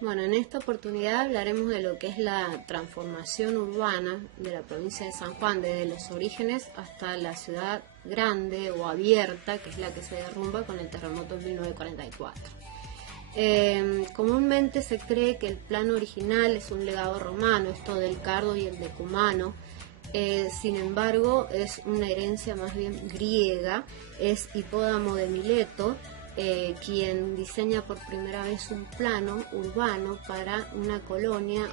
Bueno, en esta oportunidad hablaremos de lo que es la transformación urbana de la provincia de San Juan, desde los orígenes hasta la ciudad grande o abierta, que es la que se derrumba con el terremoto de 1944. Comúnmente se cree que el plano original es un legado romano, esto del Cardo y el decumano. Sin embargo, es una herencia más bien griega. Es Hipódamo de Mileto quien diseña por primera vez un plano urbano para una colonia,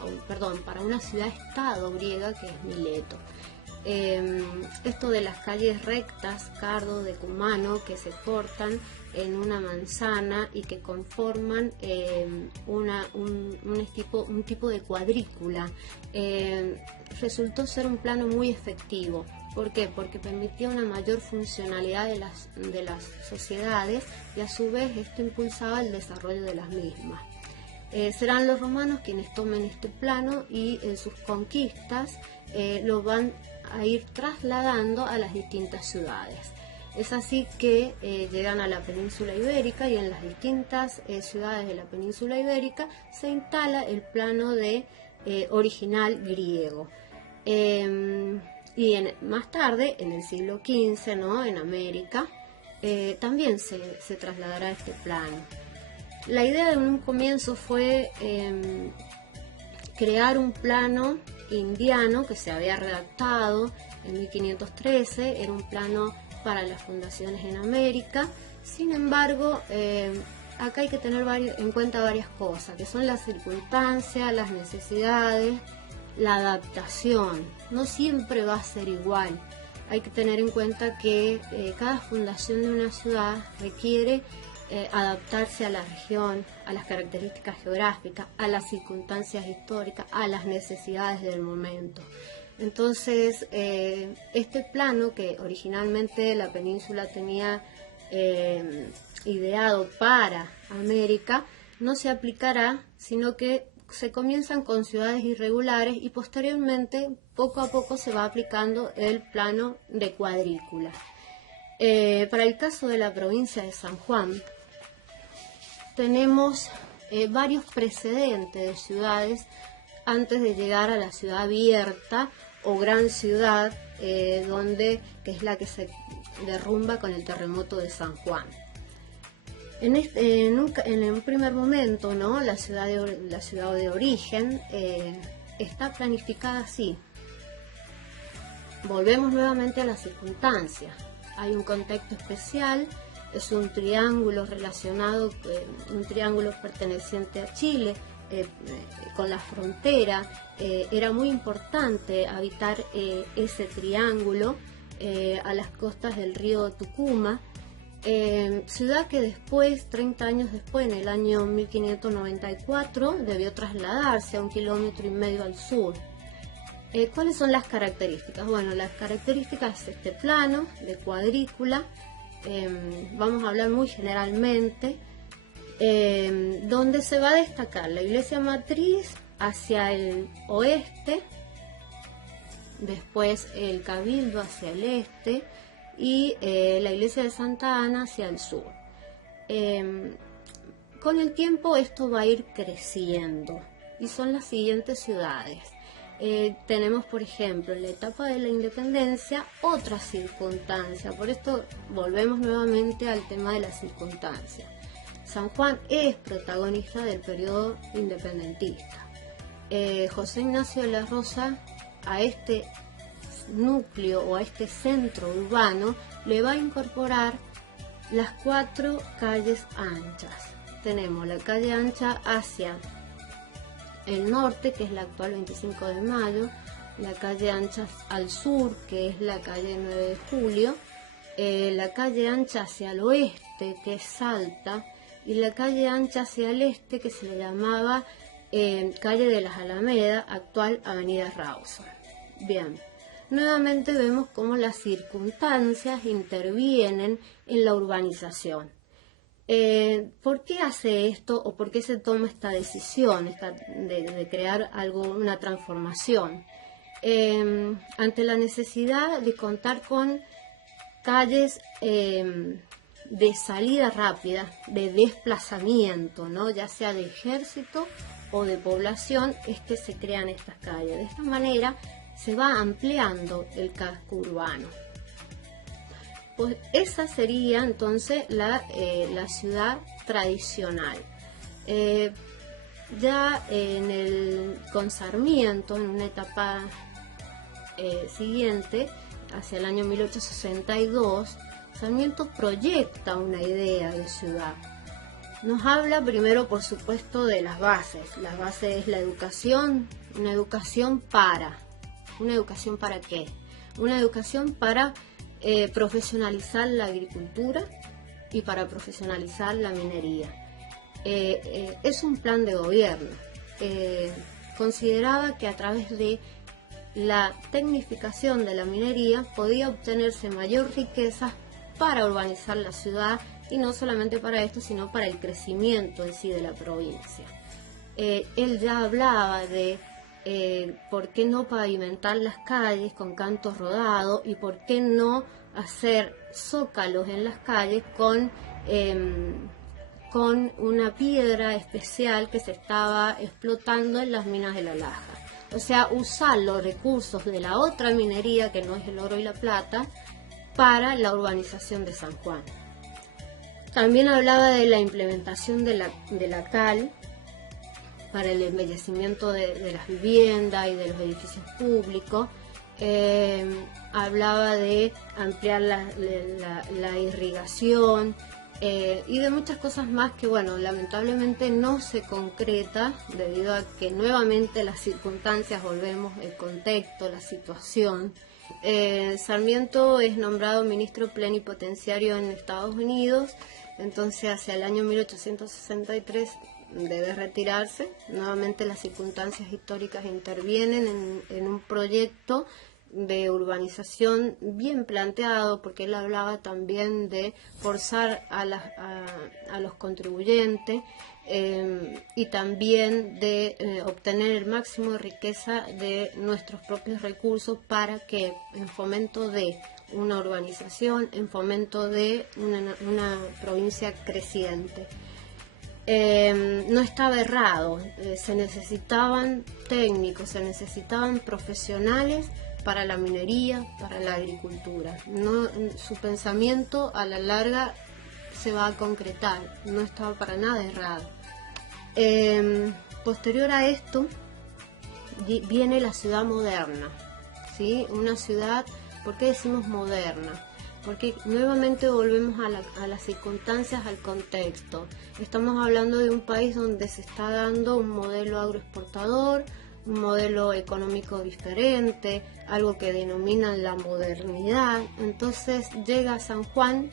para una ciudad-estado griega que es Mileto. Esto de las calles rectas, Cardo, decumano, que se cortan en una manzana y que conforman un tipo de cuadrícula, resultó ser un plano muy efectivo. ¿Por qué? Porque permitía una mayor funcionalidad de las sociedades y a su vez esto impulsaba el desarrollo de las mismas. Serán los romanos quienes tomen este plano y en sus conquistas lo van a ir trasladando a las distintas ciudades. Es así que llegan a la península ibérica y en las distintas ciudades de la península ibérica se instala el plano original griego. Más tarde, en el siglo XV, ¿no?, en América, también se trasladará este plano. La idea de un comienzo fue crear un plano indiano que se había redactado en 1513, era un plano para las fundaciones en América. Sin embargo, acá hay que tener en cuenta varias cosas, que son las circunstancias, las necesidades, la adaptación. No siempre va a ser igual. Hay que tener en cuenta que cada fundación de una ciudad requiere adaptarse a la región, a las características geográficas, a las circunstancias históricas, a las necesidades del momento. Entonces, este plano que originalmente la península tenía ideado para América, no se aplicará, sino que se comienzan con ciudades irregulares y posteriormente, poco a poco, se va aplicando el plano de cuadrícula. Para el caso de la provincia de San Juan, tenemos varios precedentes de ciudades antes de llegar a la ciudad abierta o gran ciudad, que es la que se derrumba con el terremoto de San Juan. En un primer momento, ¿no?, la ciudad de origen está planificada así. Volvemos nuevamente a las circunstancias. Hay un contexto especial, es un triángulo relacionado, un triángulo perteneciente a Chile, con la frontera. Era muy importante habitar ese triángulo a las costas del río Tucumán. Ciudad que después, 30 años después, en el año 1594, debió trasladarse a 1,5 kilómetros al sur. ¿Cuáles son las características? Bueno, las características es este plano de cuadrícula. Vamos a hablar muy generalmente, donde se va a destacar la iglesia matriz hacia el oeste, después el cabildo hacia el este, y la iglesia de Santa Ana hacia el sur. Con el tiempo esto va a ir creciendo y son las siguientes ciudades. Tenemos, por ejemplo, en la etapa de la independencia otras circunstancias. Por esto volvemos nuevamente al tema de las circunstancias. San Juan es protagonista del periodo independentista. José Ignacio de la Rosa a este núcleo o a este centro urbano le va a incorporar las 4 calles anchas. Tenemos la calle ancha hacia el norte, que es la actual 25 de Mayo, la calle ancha al sur, que es la calle 9 de Julio, la calle ancha hacia el oeste, que es Salta, y la calle ancha hacia el este, que se le llamaba calle de las Alamedas, actual avenida Rawson. Bien. Nuevamente vemos cómo las circunstancias intervienen en la urbanización. ¿Por qué hace esto o por qué se toma esta decisión de crear una transformación? Ante la necesidad de contar con calles de salida rápida, de desplazamiento, ¿no?, ya sea de ejército o de población es que se crean estas calles. De esta manera se va ampliando el casco urbano. Pues esa sería entonces la ciudad tradicional. Ya con Sarmiento, en una etapa siguiente, hacia el año 1862, Sarmiento proyecta una idea de ciudad. Nos habla primero, por supuesto, de las bases. La base es la educación, una educación para qué? Una educación para profesionalizar la agricultura y para profesionalizar la minería. Es un plan de gobierno. Consideraba que a través de la tecnificación de la minería podía obtenerse mayor riqueza para urbanizar la ciudad, y no solamente para esto, sino para el crecimiento en sí de la provincia. Él ya hablaba de por qué no pavimentar las calles con cantos rodados y por qué no hacer zócalos en las calles con una piedra especial que se estaba explotando en las minas de La Laja. O sea, usar los recursos de la otra minería, que no es el oro y la plata, para la urbanización de San Juan. También hablaba de la implementación de la cal para el embellecimiento de las viviendas y de los edificios públicos. Hablaba de ampliar la irrigación y de muchas cosas más que, bueno, lamentablemente no se concreta debido a que nuevamente las circunstancias, volvemos, el contexto, la situación. Sarmiento es nombrado ministro plenipotenciario en Estados Unidos, entonces hacia el año 1863 debe retirarse. Nuevamente las circunstancias históricas intervienen en un proyecto de urbanización bien planteado, porque él hablaba también de forzar a los contribuyentes y también de obtener el máximo de riqueza de nuestros propios recursos para que en fomento de una urbanización, en fomento de una provincia creciente. No estaba errado, se necesitaban técnicos, se necesitaban profesionales para la minería, para la agricultura. No, su pensamiento a la larga se va a concretar, no estaba para nada errado. Posterior a esto viene la ciudad moderna, ¿sí? Una ciudad, ¿por qué decimos moderna? Porque nuevamente volvemos a las circunstancias, al contexto. Estamos hablando de un país donde se está dando un modelo agroexportador, un modelo económico diferente, algo que denominan la modernidad. Entonces llega a San Juan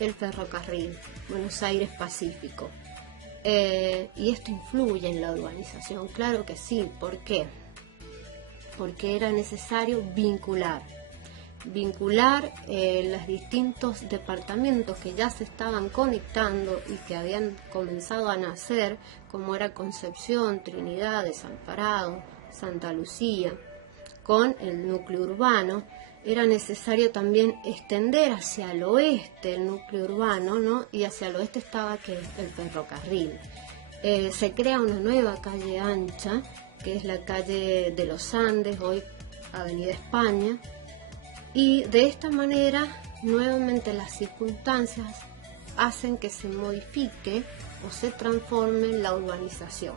el ferrocarril, Buenos Aires Pacífico. Y esto influye en la urbanización, claro que sí. ¿Por qué? Porque era necesario vincular los distintos departamentos que ya se estaban conectando y que habían comenzado a nacer, como era Concepción, Trinidad, Desamparado, Santa Lucía, con el núcleo urbano. Era necesario también extender hacia el oeste el núcleo urbano, ¿no? Y hacia el oeste estaba el ferrocarril. Se crea una nueva calle ancha, que es la calle de los Andes, hoy Avenida España, y de esta manera nuevamente las circunstancias hacen que se modifique o se transforme la urbanización.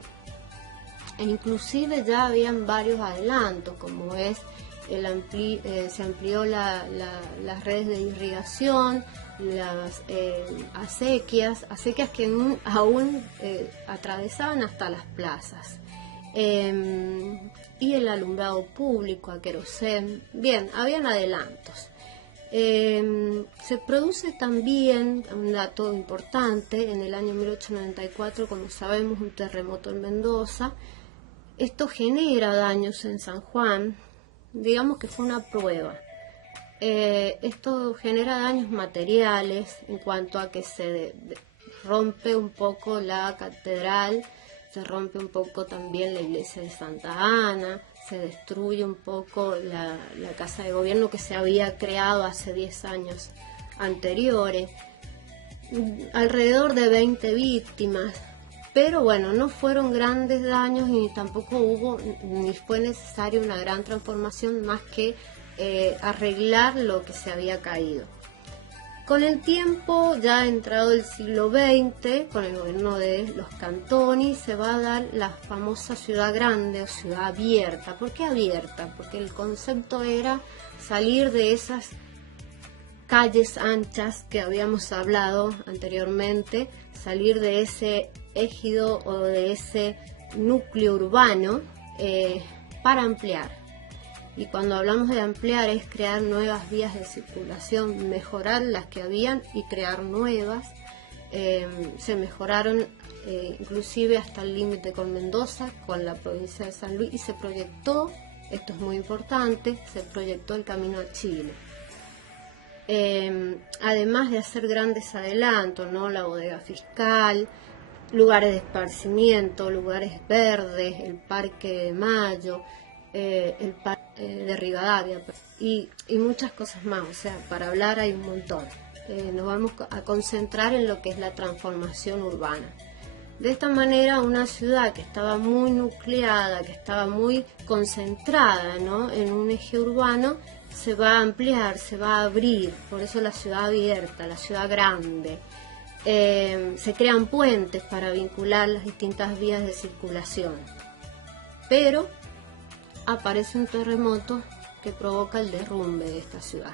E inclusive ya habían varios adelantos, como es se amplió las redes de irrigación, las acequias que aún atravesaban hasta las plazas. Y el alumbrado público a querosén. Bien, habían adelantos. Se produce también, un dato importante, en el año 1894, como sabemos, un terremoto en Mendoza. Esto genera daños en San Juan, digamos que fue una prueba. Esto genera daños materiales en cuanto a que se rompe un poco la catedral, se rompe un poco también la iglesia de Santa Ana, se destruye un poco la casa de gobierno que se había creado hace 10 años anteriores. Alrededor de 20 víctimas pero bueno, no fueron grandes daños y tampoco hubo ni fue necesaria una gran transformación más que arreglar lo que se había caído. Con el tiempo, ya entrado el siglo XX, con el gobierno de los Cantoni, se va a dar la famosa ciudad grande o ciudad abierta. ¿Por qué abierta? Porque el concepto era salir de esas calles anchas que habíamos hablado anteriormente, salir de ese ejido o de ese núcleo urbano para ampliar. Y cuando hablamos de ampliar es crear nuevas vías de circulación, mejorar las que habían y crear nuevas. Se mejoraron inclusive hasta el límite con Mendoza, con la provincia de San Luis, y se proyectó, esto es muy importante, se proyectó el camino a Chile. Además de hacer grandes adelantos, ¿no? La bodega fiscal, lugares de esparcimiento, lugares verdes, el Parque de Mayo, el Parque de Rivadavia y muchas cosas más. O sea, para hablar hay un montón. Nos vamos a concentrar en lo que es la transformación urbana. De esta manera, una ciudad que estaba muy nucleada, que estaba muy concentrada, ¿no?, en un eje urbano, se va a ampliar, se va a abrir. Por eso la ciudad abierta, la ciudad grande. Se crean puentes para vincular las distintas vías de circulación. Pero aparece un terremoto que provoca el derrumbe de esta ciudad.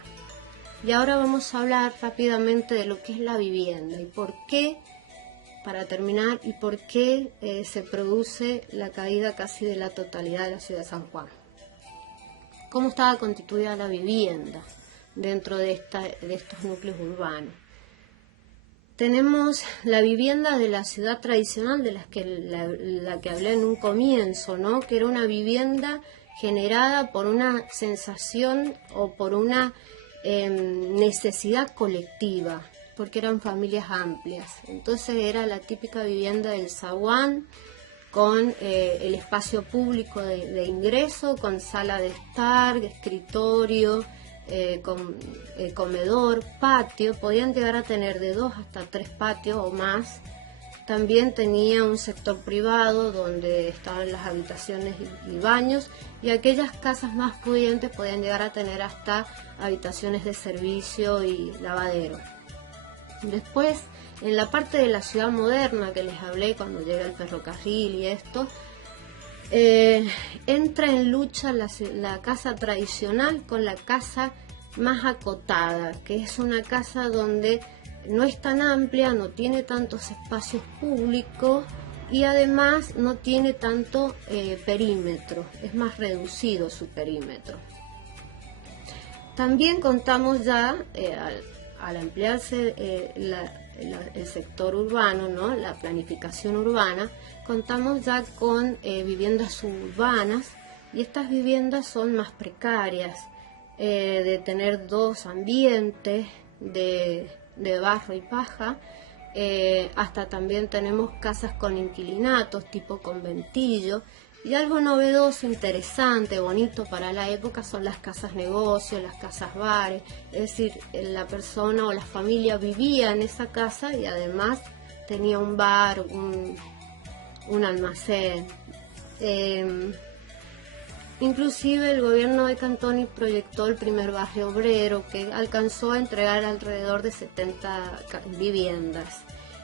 Y ahora vamos a hablar rápidamente de lo que es la vivienda y por qué, para terminar, y por qué se produce la caída casi de la totalidad de la ciudad de San Juan. ¿Cómo estaba constituida la vivienda dentro de estos núcleos urbanos? Tenemos la vivienda de la ciudad tradicional, de la que hablé en un comienzo, ¿no?, que era una vivienda generada por una sensación o por una necesidad colectiva, porque eran familias amplias. Entonces era la típica vivienda del zaguán, con el espacio público de ingreso, con sala de estar, escritorio, con comedor, patio. Podían llegar a tener de 2 hasta 3 patios o más. También tenía un sector privado donde estaban las habitaciones y baños, y aquellas casas más pudientes podían llegar a tener hasta habitaciones de servicio y lavadero. Después, en la parte de la ciudad moderna que les hablé cuando llega el ferrocarril y esto, entra en lucha la casa tradicional con la casa más acotada, que es una casa donde no es tan amplia, no tiene tantos espacios públicos y además no tiene tanto perímetro, es más reducido su perímetro. También contamos ya, al ampliarse el sector urbano, ¿no?, la planificación urbana, contamos ya con viviendas suburbanas, y estas viviendas son más precarias, de tener 2 ambientes de barro y paja, hasta también tenemos casas con inquilinatos tipo conventillo. Y algo novedoso, interesante, bonito para la época son las casas negocios, las casas bares. Es decir, la persona o la familia vivía en esa casa y además tenía un bar, un almacén. Inclusive el gobierno de Cantoni proyectó el primer barrio obrero, que alcanzó a entregar alrededor de 70 viviendas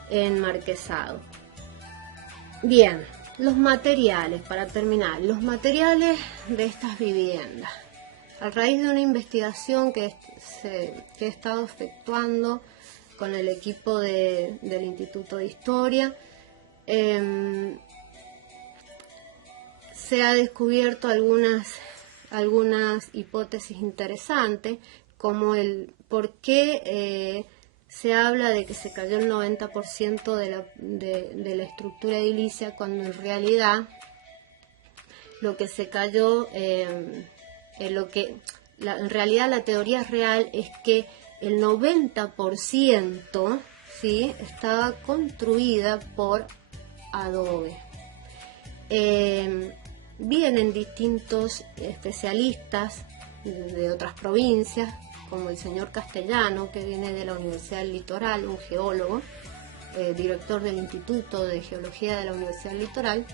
en Marquesado. Bien. Los materiales, para terminar, los materiales de estas viviendas. A raíz de una investigación que he estado efectuando con el equipo del Instituto de Historia, se ha descubierto algunas hipótesis interesantes, como el por qué se habla de que se cayó el 90% de la estructura edilicia, cuando en realidad lo que se cayó, en realidad la teoría real es que el 90%, ¿sí?, estaba construida por adobe. Vienen distintos especialistas de otras provincias, como el señor Castellano, que viene de la Universidad del Litoral, un geólogo, director del Instituto de Geología de la Universidad del Litoral,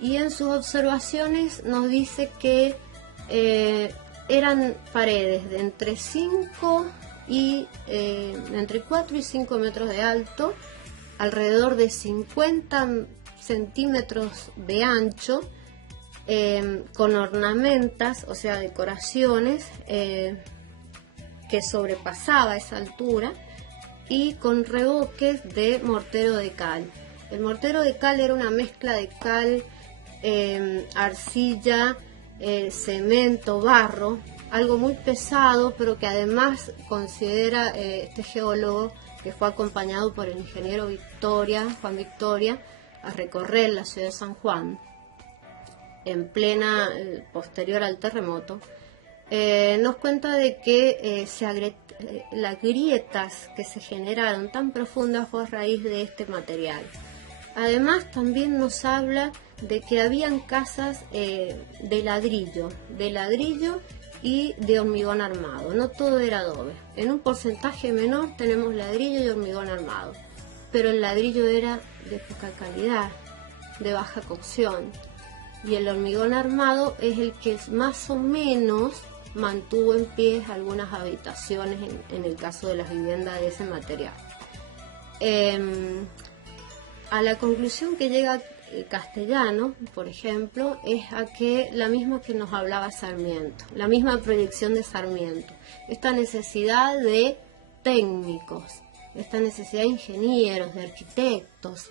y en sus observaciones nos dice que eran paredes de entre 4 y 5 metros de alto, alrededor de 50 centímetros de ancho, con ornamentas, o sea, decoraciones que sobrepasaba esa altura, y con revoques de mortero de cal. El mortero de cal era una mezcla de cal, arcilla, cemento, barro, algo muy pesado, pero que además considera este geólogo, que fue acompañado por el ingeniero Juan Victoria, a recorrer la ciudad de San Juan en plena posterior al terremoto. Nos cuenta de que las grietas que se generaron tan profundas fue a raíz de este material. Además, también nos habla de que habían casas de ladrillo y de hormigón armado. No todo era adobe. En un porcentaje menor tenemos ladrillo y hormigón armado, pero el ladrillo era de poca calidad, de baja cocción, y el hormigón armado es el que más o menos mantuvo en pie algunas habitaciones en el caso de las viviendas de ese material. A la conclusión que llega Castellano, por ejemplo, es a que la misma que nos hablaba Sarmiento, la misma proyección de Sarmiento, esta necesidad de técnicos, esta necesidad de ingenieros, de arquitectos,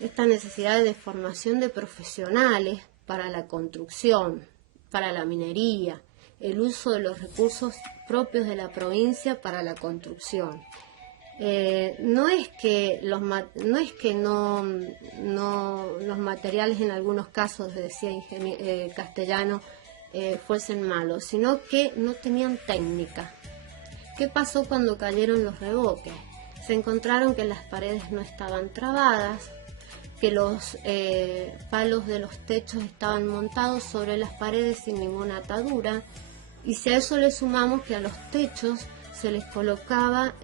esta necesidad de formación de profesionales para la construcción, para la minería, el uso de los recursos propios de la provincia para la construcción. No es que los materiales en algunos casos, decía Castellano, fuesen malos, sino que no tenían técnica. ¿Qué pasó cuando cayeron los revoques? Se encontraron que las paredes no estaban trabadas, que los palos de los techos estaban montados sobre las paredes sin ninguna atadura, y si a eso le sumamos que a los techos se les colocaba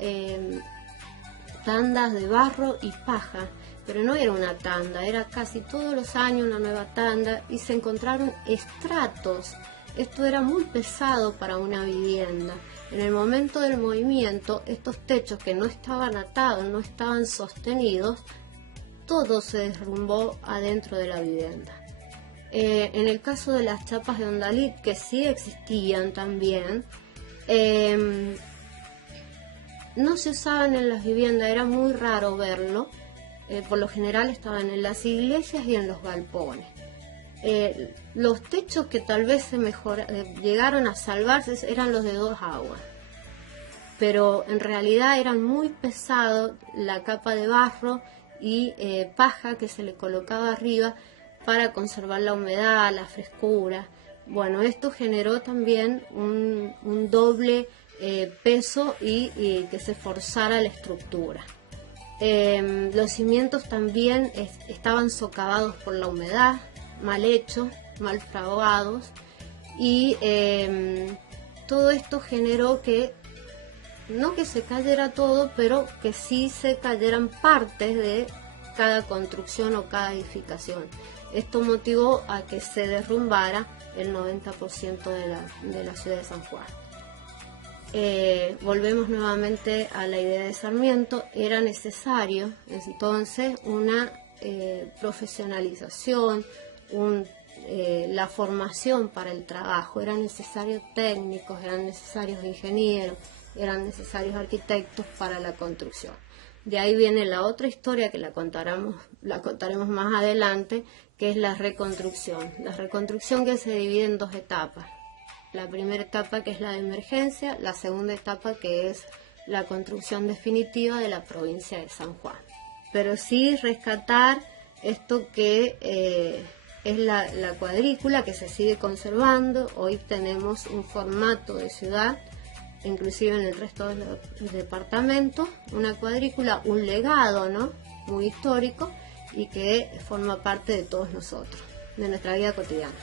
tandas de barro y paja, pero no era una tanda, era casi todos los años una nueva tanda, y se encontraron estratos. Esto era muy pesado para una vivienda. En el momento del movimiento, estos techos que no estaban atados, no estaban sostenidos, todo se derrumbó adentro de la vivienda. En el caso de las chapas de Ondalit, que sí existían también, no se usaban en las viviendas, era muy raro verlo. Por lo general estaban en las iglesias y en los galpones. Los techos que tal vez llegaron a salvarse eran los de 2 aguas, pero en realidad eran muy pesados la capa de barro y paja que se le colocaba arriba para conservar la humedad, la frescura. Bueno, esto generó también un doble peso y que se forzara la estructura. Los cimientos también estaban socavados por la humedad, mal hechos, mal fraguados, y todo esto generó que, no que se cayera todo, pero que sí se cayeran partes de cada construcción o cada edificación. Esto motivó a que se derrumbara el 90% de la ciudad de San Juan. Volvemos nuevamente a la idea de Sarmiento. Era necesario entonces una profesionalización, la formación para el trabajo. Eran necesarios técnicos, eran necesarios ingenieros, eran necesarios arquitectos para la construcción. De ahí viene la otra historia que la contaremos más adelante, que es la reconstrucción. La reconstrucción que se divide en 2 etapas. La primera etapa, que es la de emergencia, la segunda etapa, que es la construcción definitiva de la provincia de San Juan. Pero sí rescatar esto que es la cuadrícula, que se sigue conservando. Hoy tenemos un formato de ciudad, inclusive en el resto de los departamentos, una cuadrícula, un legado, ¿no?, muy histórico, y que forma parte de todos nosotros, de nuestra vida cotidiana.